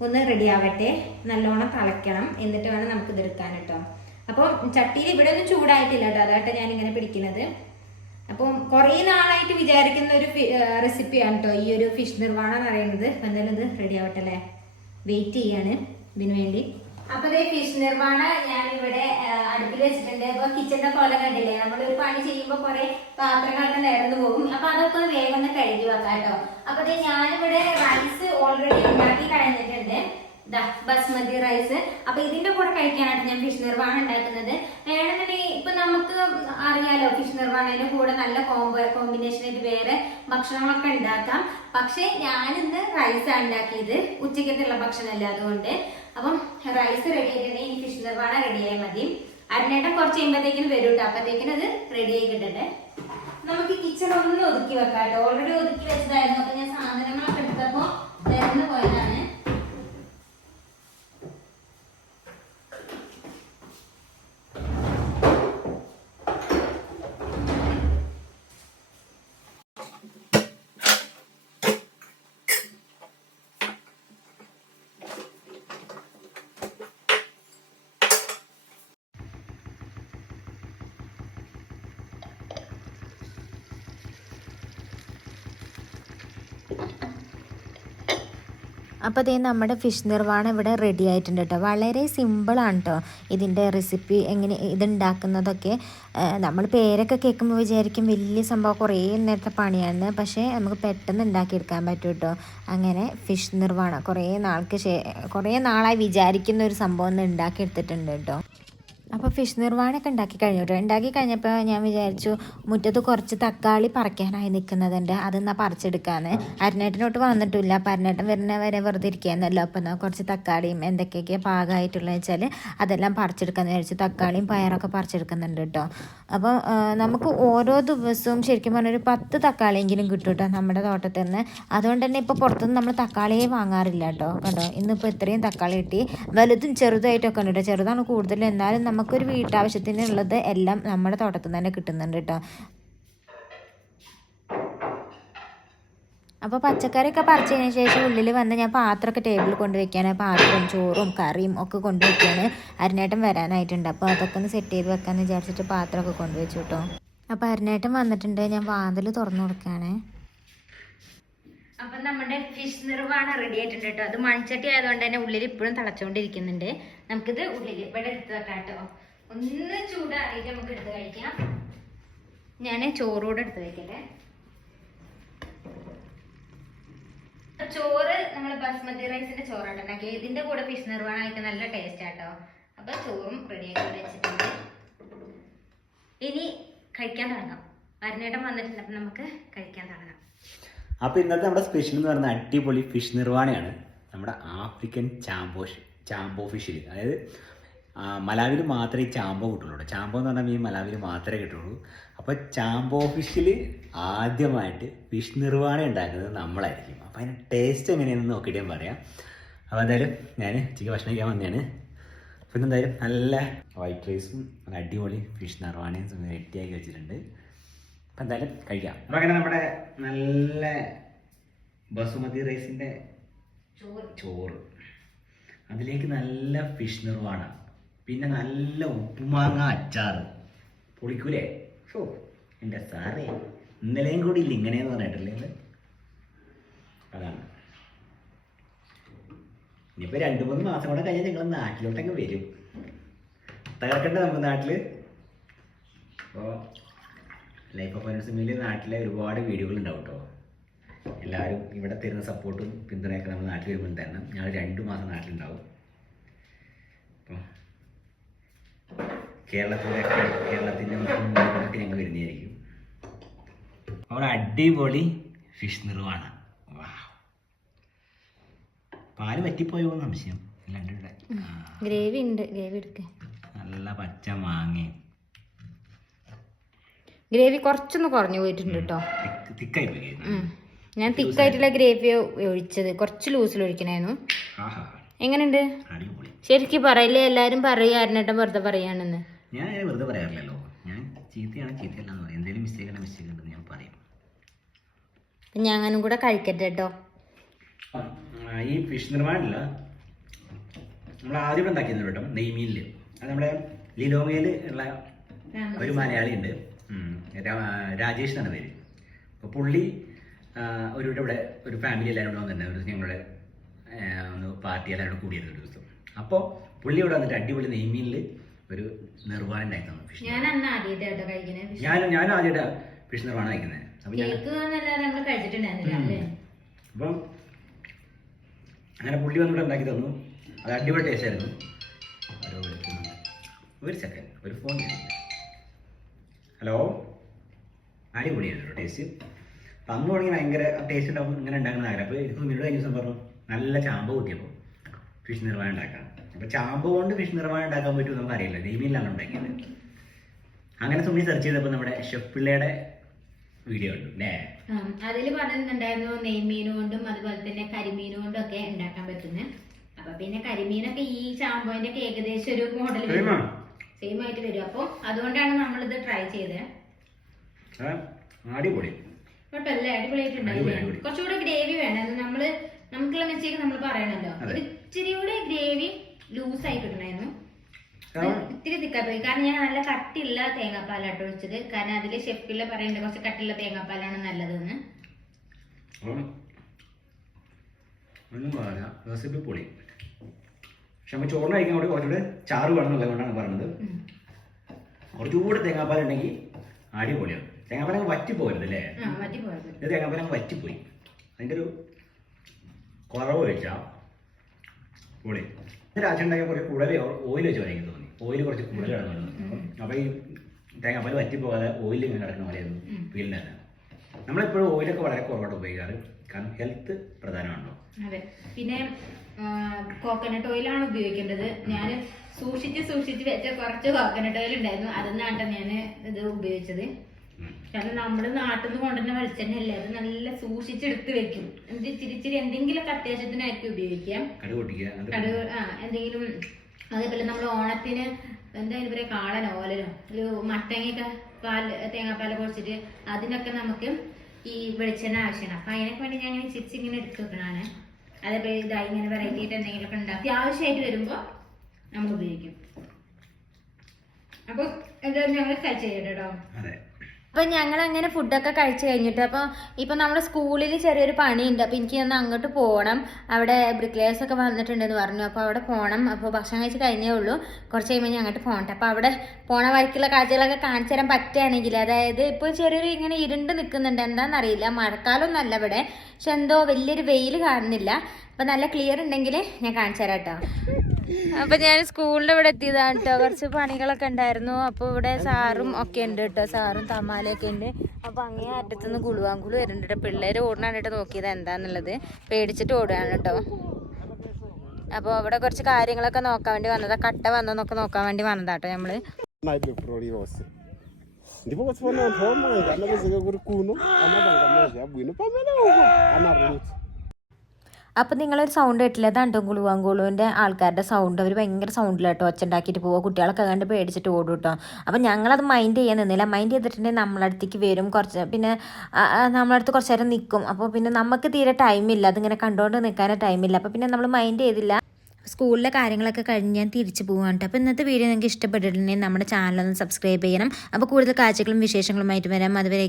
ഒന്ന് റെഡി ആവട്ടെ, നല്ലോണം തിളയ്ക്കണം, എന്നിട്ട് വേണം നമുക്ക് ഇതെടുക്കാൻ കേട്ടോ. അപ്പം ചട്ടിയിൽ ഇവിടെ ഒന്നും ചൂടായിട്ടില്ല കേട്ടോ, അതായിട്ട് ഞാനിങ്ങനെ പിടിക്കുന്നത്. അപ്പം കുറേ നാളായിട്ട് വിചാരിക്കുന്ന ഒരു റെസിപ്പിയാണ് കേട്ടോ ഈ ഒരു ഫിഷ് നിർവാണ എന്ന് പറയുന്നത്. അപ്പം എന്തായാലും ഇത് റെഡി ആവട്ടെ അല്ലേ, വെയിറ്റ് ചെയ്യാണ് ഇതിനു വേണ്ടി. അപ്പൊ ഇതേ ഫിഷ് നിർവാണ ഞാനിവിടെ അടുപ്പിൽ വെച്ചിട്ടുണ്ട്. അപ്പൊ കിച്ചണിന്റെ കോലം കണ്ടില്ലേ, നമ്മളൊരു പണി ചെയ്യുമ്പോൾ കുറെ പാത്രങ്ങളൊക്കെ നിരന്നു പോകും. അപ്പൊ അതൊക്കെ വേഗം ഒന്ന് കഴുകി വെക്കാം കേട്ടോ. അപ്പൊ ഇതേ ഞാനിവിടെ റൈസ് ഓൾറെഡി ഉണ്ടാക്കി കഴിഞ്ഞിട്ടുണ്ട്, ബസ്മതി റൈസ്. അപ്പൊ ഇതിന്റെ കൂടെ കഴിക്കാനായിട്ട് ഞാൻ ഫിഷ് നിർവാണ ഉണ്ടാക്കുന്നത്. വേണമെന്നുണ്ടെങ്കിൽ ഇപ്പൊ നമുക്ക് അറിയാലോ ഫിഷ് നിർവാണയുടെ കൂടെ നല്ല കോമ്പിനേഷനായിട്ട് വേറെ ഭക്ഷണങ്ങളൊക്കെ ഉണ്ടാക്കാം. പക്ഷെ ഞാനിന്ന് റൈസാണ് ഉണ്ടാക്കിയത്, ഉച്ചക്കത്തുള്ള ഭക്ഷണമല്ല, അതുകൊണ്ട്. അപ്പം റൈസ് റെഡി ആയിട്ടുണ്ടെങ്കിൽ ഇനി ഫിഷ് നിർവാണ റെഡി ആയാൽ മതി. അരനേട്ടം കുറച്ച് കഴിയുമ്പോഴത്തേക്കിനും വരും കേട്ടോ. അപ്പത്തേക്കിനും അത് റെഡി ആയി കിട്ടട്ടെ. നമുക്ക് കിച്ചൺ ഒന്ന് ഒതുക്കി വെക്കാം കേട്ടോ. ഓൾറെഡി ഒതുക്കി വെച്ചതായിരുന്നു. അപ്പൊ ഞാൻ സാധനങ്ങളൊക്കെ എടുത്തപ്പോ നിരന്ന് പോയതാണ്. അപ്പോൾ അതേ നമ്മുടെ ഫിഷ് നിർവാണ ഇവിടെ റെഡി ആയിട്ടുണ്ട് കേട്ടോ. വളരെ സിമ്പിളാണ് കേട്ടോ ഇതിൻ്റെ റെസിപ്പി, എങ്ങനെ ഇതുണ്ടാക്കുന്നതൊക്കെ. നമ്മൾ പേരൊക്കെ കേൾക്കുമ്പോൾ വിചാരിക്കും വലിയ സംഭവം കുറേ നേരത്തെ പണിയാണ്, പക്ഷേ നമുക്ക് പെട്ടെന്ന് ഉണ്ടാക്കിയെടുക്കാൻ പറ്റും കേട്ടോ. അങ്ങനെ ഫിഷ് നിർവാണ കുറേ നാളായി വിചാരിക്കുന്ന ഒരു സംഭവം ഒന്ന് ഉണ്ടാക്കിയെടുത്തിട്ടുണ്ട് കേട്ടോ. അപ്പോൾ ഫിഷ് നിർവാണയൊക്കെ ഉണ്ടാക്കി കഴിഞ്ഞു കേട്ടോ. ഉണ്ടാക്കി കഴിഞ്ഞപ്പോൾ ഞാൻ വിചാരിച്ചു മുറ്റത്ത് കുറച്ച് തക്കാളി പറിക്കാനായി നിൽക്കുന്നതുണ്ട്, അതെന്നാൽ പറിച്ചെടുക്കാമെന്ന്. അരനേട്ടനോട്ട് വന്നിട്ടില്ല, അപ്പം അരനേട്ടൻ വരുന്ന വരെ വെറുതെ ഇരിക്കുകയെന്നല്ലോ. അപ്പം എന്നാൽ കുറച്ച് തക്കാളിയും എന്തൊക്കെയൊക്കെ പാകമായിട്ടുള്ളത് വെച്ചാൽ അതെല്ലാം പറിച്ചെടുക്കാമെന്ന് വിചാരിച്ചു. തക്കാളിയും പയറൊക്കെ പറിച്ചെടുക്കുന്നുണ്ട് കേട്ടോ. അപ്പോൾ നമുക്ക് ഓരോ ദിവസവും ശരിക്കും പറഞ്ഞാൽ ഒരു 10 തക്കാളിയെങ്കിലും കിട്ടും കേട്ടോ നമ്മുടെ തോട്ടത്തിൽ നിന്ന്. അതുകൊണ്ട് തന്നെ ഇപ്പോൾ പുറത്തുനിന്ന് നമ്മൾ തക്കാളിയെ വാങ്ങാറില്ല കേട്ടോ. കണ്ടോ, ഇന്നിപ്പോൾ ഇത്രയും തക്കാളി കിട്ടി. വലുതും ചെറുതായിട്ടൊക്കെ ഉണ്ട് കേട്ടോ. ചെറുതാണ് കൂടുതലും, എന്നാലും നമുക്കൊരു വീട്ടാവശ്യത്തിനുള്ളത് എല്ലാം നമ്മുടെ തോട്ടത്തിൽ നിന്ന് തന്നെ കിട്ടുന്നുണ്ട് കേട്ടോ. അപ്പോൾ പച്ചക്കറിയൊക്കെ പറിച്ചതിന് ശേഷം ഉള്ളിൽ വന്ന് ഞാൻ പാത്രമൊക്കെ ടേബിളിൽ കൊണ്ടുവയ്ക്കാണ്. പാത്രവും ചോറും കറിയും ഒക്കെ കൊണ്ടുവയ്ക്കാണ്. അരനേട്ടം വരാനായിട്ടുണ്ട്. അപ്പോൾ അതൊക്കെ ഒന്ന് സെറ്റ് ചെയ്ത് വെക്കാമെന്ന് വിചാരിച്ചിട്ട് പാത്രമൊക്കെ കൊണ്ടുവച്ചു കേട്ടോ. അപ്പോൾ അരനേട്ടം വന്നിട്ടുണ്ട്, ഞാൻ വാതിൽ തുറന്നു കൊടുക്കുകയാണ്. അപ്പൊ നമ്മുടെ ഫിഷ് നിർവാണം റെഡി ആയിട്ടുണ്ട് കേട്ടോ. അത് മൺചട്ടി ആയതുകൊണ്ട് തന്നെ ഉള്ളിൽ ഇപ്പോഴും തിളച്ചോണ്ടിരിക്കുന്നുണ്ട്. നമുക്കിത് ഉള്ളിൽ ഇവിടെ എടുത്ത് വെക്കാം കേട്ടോ. ഒന്ന് ചൂടാറിയിട്ട് നമുക്ക് എടുത്ത് കഴിക്കാം. ഞാൻ ചോറൂടെ എടുത്ത് വെക്കട്ടെ. ചോറ് നമ്മൾ ബസ്മതി റൈസിന്റെ ചോറാണ് ഉണ്ടാക്കി. ഇതിന്റെ കൂടെ ഫിഷ് നിർവാണം കഴിക്കാൻ നല്ല ടേസ്റ്റ് ആട്ടോ. അപ്പൊ ചോറും റെഡി ആക്കി വെച്ചിട്ടുണ്ട്. ഇനി കഴിക്കാൻ തുടങ്ങാം. വരനേട്ടം വന്നിട്ടുണ്ട്. അപ്പൊ നമുക്ക് കഴിക്കാൻ തുടങ്ങാം. അപ്പോൾ ഇന്നത്തെ നമ്മുടെ സ്പെഷ്യൽ എന്ന് പറയുന്നത് അടിപൊളി ഫിഷ് നിർവാണയാണ്. നമ്മുടെ ആഫ്രിക്കൻ ചാമ്പോ ഫിഷിൽ, അതായത് മലാവിൽ മാത്രമേ ഈ ചാമ്പോ കിട്ടുള്ളൂ. ചാമ്പോ എന്ന് പറഞ്ഞാൽ മീൻ മലാവിൽ മാത്രമേ കിട്ടുള്ളൂ. അപ്പോൾ ചാമ്പോ ഫിഷിൽ ആദ്യമായിട്ട് ഫിഷ് നിർവാണ ഉണ്ടാക്കുന്നത് നമ്മളായിരിക്കും. അപ്പോൾ അതിൻ്റെ ടേസ്റ്റ് എങ്ങനെയാണെന്ന് നോക്കിയിട്ട് ഞാൻ പറയാം. അപ്പോൾ എന്തായാലും ഞാൻ ഉച്ചയ്ക്ക് ഭക്ഷണം കഴിക്കാൻ വന്നതാണ്. അപ്പോൾ ഇന്നെന്തായാലും നല്ല വൈറ്റ് റൈസും നല്ല അടിപൊളി ഫിഷ് നിർവാണയും റെഡിയാക്കി വെച്ചിട്ടുണ്ട്. അപ്പം എന്തായാലും കഴിക്കാം. അപ്പം അങ്ങനെ നമ്മുടെ നല്ല ബസുമതി റൈസിൻ്റെ ചോറ്, അതിലേക്ക് നല്ല ഫിഷ് നിർവാണ, പിന്നെ നല്ല ഉപ്പുമാങ്ങ അച്ചാറ്. പൊളിക്കൂലേ? ഷോ എൻ്റെ സാറേ, ഇന്നലെയും കൂടി ഇല്ല ഇങ്ങനെയെന്ന് പറഞ്ഞിട്ടില്ലേ? അതാണ്. ഇനിയിപ്പോൾ 2-3 മാസം കൂടെ കഴിഞ്ഞാൽ നിങ്ങൾ നാട്ടിലോട്ടൊക്കെ വരും. തകർക്കണ്ട നമ്മുടെ നാട്ടിൽ. അപ്പോൾ ലൈഫ് ഓഫ് അനൗൺസ്മെന്റിൽ നാട്ടിലെ ഒരുപാട് വീഡിയോകൾ ഉണ്ടാവും കേട്ടോ. എല്ലാവരും ഇവിടെ തരുന്ന സപ്പോർട്ടും പിന്തുണയൊക്കെ നമ്മൾ നാട്ടിൽ വരുമ്പോൾ തരണം. ഞങ്ങൾ 2 മാസം നാട്ടിലുണ്ടാവും. അപ്പോൾ കേരളത്തിൻ്റെ മുന്നോട്ട് ഞങ്ങൾ വരുന്നതായിരിക്കും. അവിടെ അടിപൊളി ഫിഷ് നിർവാണ. പാല് പറ്റിപ്പോയോ സംശയം. ഗ്രേവി ഉണ്ട്, ഗ്രേവി എടുക്ക. നല്ല പച്ച മാങ്ങയും ഗ്രേവി കുറച്ചൊന്ന് കുറഞ്ഞു പോയിട്ടുണ്ട് കേട്ടോ. തിക്കായി പോയി. ഞാൻ തിക്കായിട്ടുള്ള ഗ്രേവി ഒഴിച്ചത്, കുറച്ച് ലൂസിൽ ഒഴിക്കണായിരുന്നു. എങ്ങനെയുണ്ട്? ശരിക്കും പറയില്ലേ? എല്ലാരും പറയാറുണ്ട് വെറുതെ പറയാണെന്ന്. ഞാൻ വെറുതെ പറയാറില്ലല്ലോ. ഞാൻ ചീത്തയല്ലാന്ന് പറയും. എന്തെങ്കിലും മിസ്റ്റേക്ക് ഉണ്ടെന്ന് ഞാൻ പറയും. ഞാനും കൂടെ കഴിക്കട്ടെ കേട്ടോ. ഈ ഫിഷ് നിർമ്മാണമില്ല, നമ്മൾ ആദ്യം ഉണ്ടാക്കിയിരുന്നു കേട്ടോ നെയ്മീനിൽ. അത് നമ്മുടെ ലിലോമയിൽ ഉള്ള ഒരു മലയാളി ഉണ്ട്, രാജേഷ് എന്നാണ് പേര്. അപ്പോൾ പുള്ളി ഇവിടെ ഒരു ഫാമിലി എല്ലാവരും കൂടെ വന്നിട്ടുണ്ട്. ഒരു ഞങ്ങളുടെ ഒന്ന് പാർട്ടി എല്ലാവരും കൂടെ കൂടിയത് ഒരു ദിവസം. അപ്പോൾ പുള്ളി ഇവിടെ വന്നിട്ട് അടിപൊളി നെയ്മീനിൽ ഒരു നിർവ്വാണം ഉണ്ടാക്കി തന്നു. ഫിഷ് ഞാനും ആദ്യമായിട്ടാണ് ഫിഷ് നിർവ്വാണം കഴിക്കുന്നത്. അപ്പം അങ്ങനെ പുള്ളി വന്നിട്ട് ഉണ്ടാക്കി തന്നു. അത് അടിപൊളി ടേസ്റ്റ് ആയിരുന്നു. ഒരു സെക്കൻഡ്, ഒരു ഫോൺ ചെയ്യുന്നുണ്ട്. ഹലോ, അടിപൊളിയായിരുന്നു ടേസ്റ്റ്. അപ്പം അന്ന് തുടങ്ങി ഭയങ്കര ടേസ്റ്റ് ഉണ്ടാവും ഇങ്ങനെ ഉണ്ടാക്കുന്ന ആഗ്രഹം. അപ്പോൾ എനിക്ക് നിന്നോട് കഴിഞ്ഞ ദിവസം പറഞ്ഞു നല്ല ചാമ്പ കൂട്ടിയപ്പോൾ ഫിഷ് നിർവ്വാണം ഉണ്ടാക്കാം. അപ്പോൾ ചാമ്പ കൊണ്ട് ഫിഷ് നിർവ്വാണം ഉണ്ടാക്കാൻ പറ്റും നമുക്ക് അറിയില്ല. നെയ്മീനിലാണ് ഉണ്ടാക്കിയത്. അങ്ങനെ സുമി സെർച്ച് ചെയ്തപ്പോൾ നമ്മുടെ ഷെഫ് പിള്ളയുടെ വീഡിയോ ഉണ്ട് അല്ലേ? അതിൽ പറയുന്നുണ്ടായിരുന്നു നെയ്മീൻ കൊണ്ടും അതുപോലെ തന്നെ കരിമീൻ കൊണ്ടും ഒക്കെ ഉണ്ടാക്കാൻ പറ്റുന്നത്. അപ്പൊ പിന്നെ കരിമീനൊക്കെ ഈ ചാമ്പോന്റെ ഒക്കെ ഏകദേശം ഒരു മോഡൽ സെയിം ആയിട്ട് വരും. അപ്പൊ അതുകൊണ്ടാണ് നമ്മളിത് ട്രൈ ചെയ്തത്. അടിപൊളി, കുഴപ്പമില്ല, അടിപൊളിയായിട്ടുണ്ടായില്ലേ? കുറച്ചുകൂടെ ഗ്രേവി വേണം. നമുക്കുള്ള മിസ്റ്റേക്ക് നമ്മൾ പറയണല്ലോ. ഇച്ചിരി കൂടെ ഗ്രേവി ലൂസായി കിട്ടണമായിരുന്നു. ഇത്തിരി തിക്കായി പോയി. കാരണം ഞാൻ നല്ല കട്ടിയുള്ള തേങ്ങാപ്പാലാട്ടോ ഒഴിച്ചത്. കാരണം അതില് ഷെഫില് പറയുന്നുണ്ട് കുറച്ച് കട്ടിയുള്ള തേങ്ങാപ്പാലാണ് നല്ലതെന്ന്. ഒന്നും പറയാ, റെസിപ്പി പൊളി. പക്ഷെ നമ്മൾ ചോറിന് കഴിക്കാൻ കൂടി കുറച്ചുകൂടെ ചാറ് വേണം എന്നുള്ളത് കൊണ്ടാണ് പറഞ്ഞത്. കുറച്ചുകൂടെ തേങ്ങാപ്പാൽ ഉണ്ടെങ്കിൽ അടിപൊളിയാണ്. തേങ്ങാപ്പാലങ്ങ് വറ്റിപ്പോകരുത് അല്ലേ? ഇത് തേങ്ങാപ്പാലങ്ങ് വറ്റിപ്പോയി. അതിൻ്റെ ഒരു കുറവ് വെച്ചാൽ പൊളി. രാജ്യം ഉണ്ടാക്കിയ കുറച്ച് കൂടുതൽ ഓയിൽ വെച്ച് എനിക്ക് തോന്നി. ഓയിൽ കുറച്ച് കൂടുതൽ കിടന്നു. അപ്പോൾ ഈ തേങ്ങാപ്പാൽ വറ്റിപ്പോകാതെ ഓയിൽ ഇങ്ങനെ കിടക്കുന്ന പോലെയായിരുന്നു ഫീലിന് തന്നെ. നമ്മളെപ്പോഴും ഓയിലൊക്കെ വളരെ കുറവായിട്ട് ഉപയോഗിക്കാറ്. കാരണം ഹെൽത്ത് പ്രധാനമാണല്ലോ. അതെ. പിന്നെ കോക്കനട്ട് ഓയിലാണ് ഉപയോഗിക്കേണ്ടത്. ഞാൻ സൂക്ഷിച്ച് വെച്ച കുറച്ച് കോക്കനട്ട് ഓയിൽ ഉണ്ടായിരുന്നു. അതെന്നാണ് ഞാൻ ഇത് ഉപയോഗിച്ചത്. കാരണം നമ്മുടെ നാട്ടിൽ നിന്ന് കൊണ്ടുവരുന്ന വെളിച്ചെണ്ണയല്ലേ, അത് നല്ല സൂക്ഷിച്ചെടുത്ത് വെക്കും. ഇച്ചിരി എന്തെങ്കിലുമൊക്കെ അത്യാവശ്യത്തിനായിരിക്കും ഉപയോഗിക്കാം. എന്തെങ്കിലും അതേപോലെ നമ്മൾ ഓണത്തിന് എന്തായാലും പറയാ കാളനോ ഓലനോ ഒരു മത്തങ്ങയൊക്കെ തേങ്ങാപ്പാല കുഴിച്ചിട്ട് അതിനൊക്കെ നമുക്ക് ഈ വെളിച്ചെണ്ണ ആവശ്യമാണ്. അപ്പൊ അതിനൊക്കെ വേണ്ടി ഞാൻ ഇങ്ങനെ ഇങ്ങനെ എടുത്ത് വെക്കണാണ്. അതേപോലെ ഇതായി ഇങ്ങനെ വെറൈറ്റി ആയിട്ട് എന്തെങ്കിലുമൊക്കെ ഉണ്ടാക്കി ആവശ്യമായിട്ട് വരുമ്പോ നമ്മൾ ഉപയോഗിക്കും. അപ്പൊ എന്തായാലും ഞങ്ങൾ ട്രൈ ചെയ്യട്ടോ. അപ്പം ഞങ്ങൾ അങ്ങനെ ഫുഡൊക്കെ കഴിച്ച് കഴിഞ്ഞിട്ട് അപ്പോൾ ഇപ്പം നമ്മുടെ സ്കൂളിൽ ചെറിയൊരു പണിയുണ്ട്. അപ്പോൾ എനിക്ക് ഒന്ന് അങ്ങോട്ട് പോകണം. അവിടെ ബ്രിക്ലേഴ്സ് ഒക്കെ വന്നിട്ടുണ്ടെന്ന് പറഞ്ഞു. അപ്പോൾ അവിടെ പോകണം. അപ്പോൾ ഭക്ഷണം കഴിച്ച് കഴിഞ്ഞേ ഉള്ളൂ. കുറച്ച് കഴിയുമ്പോൾ ഞാൻ അങ്ങോട്ട് പോകട്ടെ. അപ്പോൾ അവിടെ പോണ വഴിക്കുള്ള കാഴ്ചകളൊക്കെ കാണിച്ചു തരാൻ പറ്റുകയാണെങ്കിൽ, അതായത് ഇപ്പോൾ ചെറിയൊരു ഇങ്ങനെ ഇരുണ്ട് നിൽക്കുന്നുണ്ട്, എന്താണെന്നറിയില്ല. മഴക്കാലമൊന്നും അല്ല ഇവിടെ, പക്ഷെ എന്തോ വലിയൊരു വെയിൽ കാണുന്നില്ല. അപ്പോൾ നല്ല ക്ലിയർ ഉണ്ടെങ്കിൽ ഞാൻ കാണിച്ചു തരാം കേട്ടോ. അപ്പൊ ഞാൻ സ്കൂളിന്റെ ഇവിടെ എത്തിയതാണ് കേട്ടോ. കുറച്ച് പണികളൊക്കെ ഉണ്ടായിരുന്നു. അപ്പൊ ഇവിടെ സാറും ഒക്കെ ഉണ്ട് കേട്ടോ. സാറും തമാലയൊക്കെ ഉണ്ട്. അപ്പൊ അങ്ങേ അറ്റത്തുനിന്ന് കുളുവാങ്കുളു വരുന്നുണ്ട് കേട്ടോ. പിള്ളേര് ഓടണാണ്ടിട്ട് നോക്കിയത് എന്താന്നുള്ളത്, പേടിച്ചിട്ട് ഓടുകയാണ് കേട്ടോ. അപ്പോൾ അവിടെ കുറച്ച് കാര്യങ്ങളൊക്കെ നോക്കാൻ വേണ്ടി വന്നതാ. കട്ട വന്നോന്നൊക്കെ നോക്കാൻ വേണ്ടി വന്നതാട്ടോ നമ്മള്. അപ്പോൾ നിങ്ങളൊരു സൗണ്ട് കേട്ടില്ല, അതാണ് കേട്ടോ കുളുവാങ്കുളുവിൻ്റെ ആൾക്കാരുടെ സൗണ്ട്. അവർ ഭയങ്കര സൗണ്ടിലാട്ടോ ഒച്ച ഉണ്ടാക്കിയിട്ട് പോവുക. കുട്ടികളൊക്കെ കണ്ട് പേടിച്ചിട്ട് ഓടും കേട്ടോ. അപ്പോൾ ഞങ്ങളത് മൈൻഡ് ചെയ്യാൻ നിന്നില്ല. മൈൻഡ് ചെയ്തിട്ടുണ്ടെങ്കിൽ നമ്മളടുത്തേക്ക് വരും, കുറച്ച് പിന്നെ നമ്മളടുത്ത് കുറച്ച് നേരം നിൽക്കും. അപ്പോൾ പിന്നെ നമുക്ക് തീരെ ടൈമില്ല, അതിങ്ങനെ കണ്ടുകൊണ്ട് നിൽക്കാനേ ടൈമില്ല. അപ്പോൾ പിന്നെ നമ്മൾ മൈൻഡ് ചെയ്തില്ല. സ്കൂളിലെ കാര്യങ്ങളൊക്കെ കഴിഞ്ഞ് ഞാൻ തിരിച്ചു പോകാൻ കേട്ടോ. അപ്പോൾ ഇന്നത്തെ വീഡിയോ നിങ്ങൾക്ക് ഇഷ്ടപ്പെട്ടിട്ടുണ്ടെങ്കിൽ നമ്മുടെ ചാനലൊന്ന് സബ്സ്ക്രൈബ് ചെയ്യണം. അപ്പോൾ കൂടുതൽ കാഴ്ചകളും വിശേഷങ്ങളുമായിട്ട് വരാം. അതുവരെ